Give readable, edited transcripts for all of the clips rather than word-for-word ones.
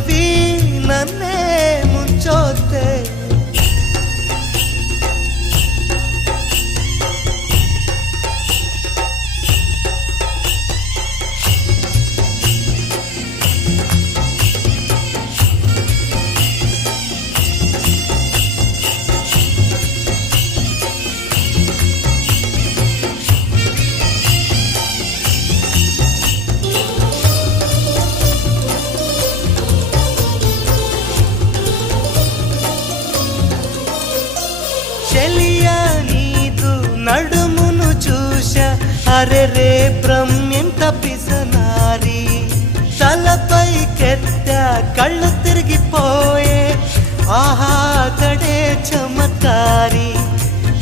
ನವಿ ನನ್ನೇ ಮುಂಚೋತೆ చెలియా నీదు నడుమును చూశ అరే రే బ్రహ్మెంత పిసనారి తలపై కెత్త కళ్ళు తిరిగిపోయే ఆహా కడే చమత్కారి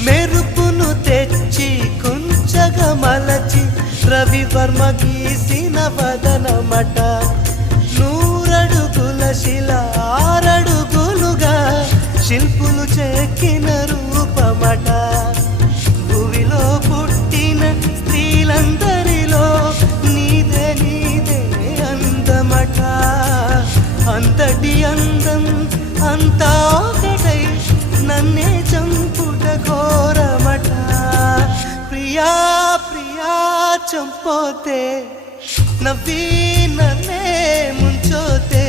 మెరుపును తెచ్చి కుంచగా మలచి రవివర్మ గీసిన వదనమట నూరడుగుల శిల ఆరడుగులుగా శిల్పులు చెక్కిన రూపమట భూమిలో పుట్టిన స్త్రీలందరిలో నీదే నీదే అందమట అంతటి అందం అంతా ఒకటై నన్నే చంపుట ఘోరమట ప్రియా ప్రియా చంపోతే నవ్వి నన్నే ముంచోతే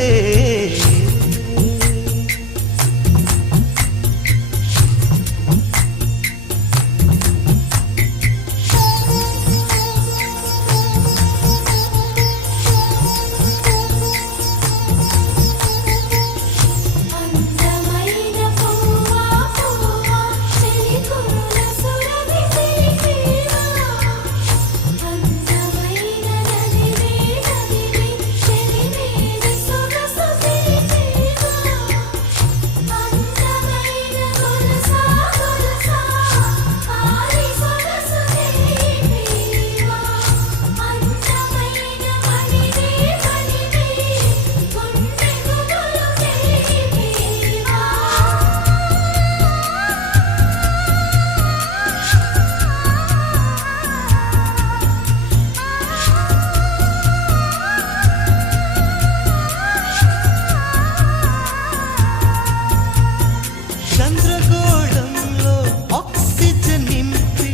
చంద్రగోళంలో ఆక్సిజన్ నింపి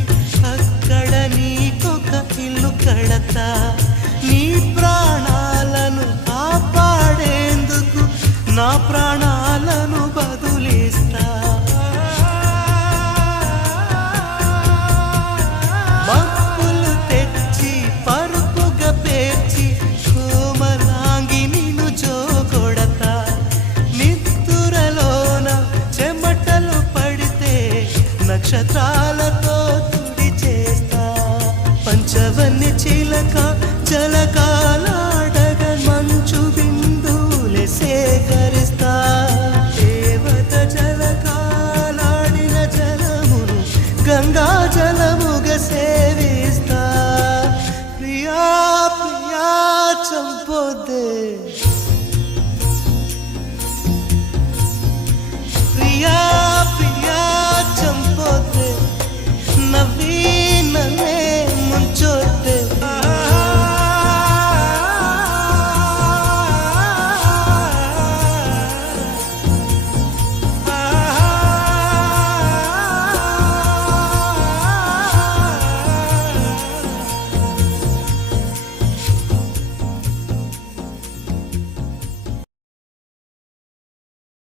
అక్కడ నీకొక ఇల్లు కడతా నీ ప్రాణాలను కాపాడేందుకు నా ప్రాణ